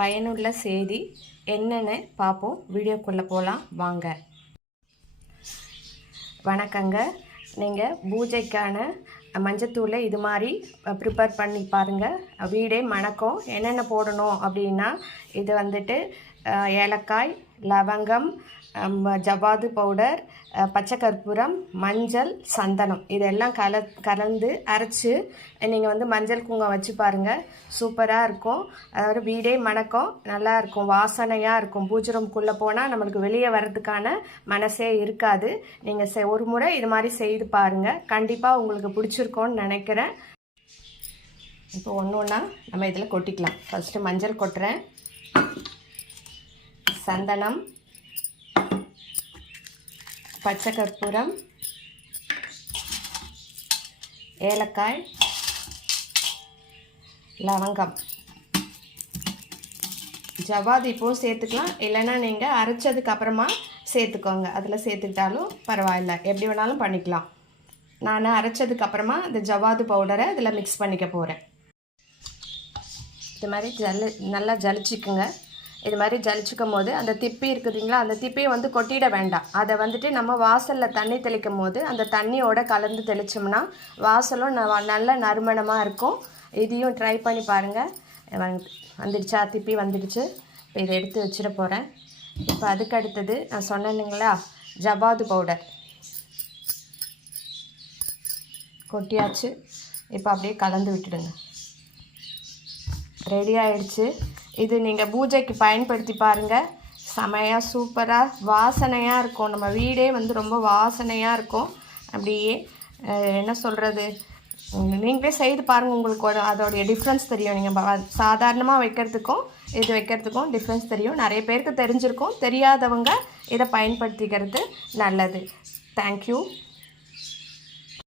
பயனுள்ள செய்தி என்னென்னு பார்ப்போம். வீடியோக்குள்ளே போகலாம் வாங்க. வணக்கங்க. நீங்கள் பூஜைக்கான மஞ்சத்தூளை இது மாதிரி ப்ரிப்பேர் பண்ணி பாருங்கள். வீடே மணக்கும். என்னென்ன போடணும் அப்படின்னா, இது வந்துட்டு ஏலக்காய், லவங்கம், ஜவ்வாது பவுடர், பச்சை கற்பூரம், மஞ்சள், சந்தனம் இதெல்லாம் கலந்து அரைச்சி நீங்கள் வந்து மஞ்சள் குங்குமம் வச்சு பாருங்கள். சூப்பராக இருக்கும். அதாவது வீடே மணக்கும், நல்லா இருக்கும், வாசனையாக இருக்கும். பூஜை ரூம்குள்ளே போனால் நம்மளுக்கு வெளியே வர்றதுக்கான மனசே இருக்காது. நீங்கள் ஒரு முறை இது மாதிரி செய்து பாருங்கள். கண்டிப்பாக உங்களுக்கு பிடிச்சிருக்கோன்னு நினைக்கிறேன். இப்போ ஒன்று ஒன்றா நம்ம இதில் கொட்டிக்கலாம். ஃபஸ்ட்டு மஞ்சள் கொட்டுறேன், சந்தனம், பச்சை கற்பூரம், ஏலக்காய், லவங்கம், ஜவ்வாது இப்போவும் சேர்த்துக்கலாம். இல்லைன்னா நீங்கள் அரைச்சதுக்கு அப்புறமா சேர்த்துக்கோங்க. அதில் சேர்த்துக்கிட்டாலும் பரவாயில்ல, எப்படி வேணாலும் பண்ணிக்கலாம். நான் அரைச்சதுக்கு அப்புறமா இந்த ஜவ்வாது பவுடரை இதில் மிக்ஸ் பண்ணிக்க போகிறேன். இது மாதிரி நல்லா ஜலிச்சிக்குங்க. இது மாதிரி ஜலிச்சிக்கும் போது அந்த திப்பி இருக்குதுங்களா, அந்த திப்பியை வந்து கொட்டிட வேண்டாம். அதை வந்துட்டு நம்ம வாசலில் தண்ணி தெளிக்கும் போது அந்த தண்ணியோட கலந்து தெளித்தோம்னா வாசலும் நல்ல நறுமணமாக இருக்கும். இதையும் ட்ரை பண்ணி பாருங்கள். வந்துடுச்சா? திப்பி வந்துடுச்சு. இப்போ இதை எடுத்து வச்சிட போகிறேன். இப்போ அதுக்கு அடுத்தது நான் சொன்னேனுங்களா, ஜவ்வாது பவுடர் கொட்டியாச்சு. இப்போ அப்படியே கலந்து விட்டுடுங்க. ரெடி ஆகிடுச்சு. இது நீங்கள் பூஜைக்கு பயன்படுத்தி பாருங்கள். செமையாக சூப்பராக வாசனையாக இருக்கும். நம்ம வீடே வந்து ரொம்ப வாசனையாக இருக்கும். அப்படியே என்ன சொல்கிறது, நீங்களே செய்து பாருங்கள். உங்களுக்கு அதோடைய டிஃப்ரென்ஸ் தெரியும். நீங்கள் சாதாரணமாக வைக்கிறதுக்கும் இது வைக்கிறதுக்கும் டிஃப்ரென்ஸ் தெரியும். நிறைய பேருக்கு தெரிஞ்சிருக்கும். தெரியாதவங்க இதை பயன்படுத்திக்கிறது நல்லது. தேங்க்யூ.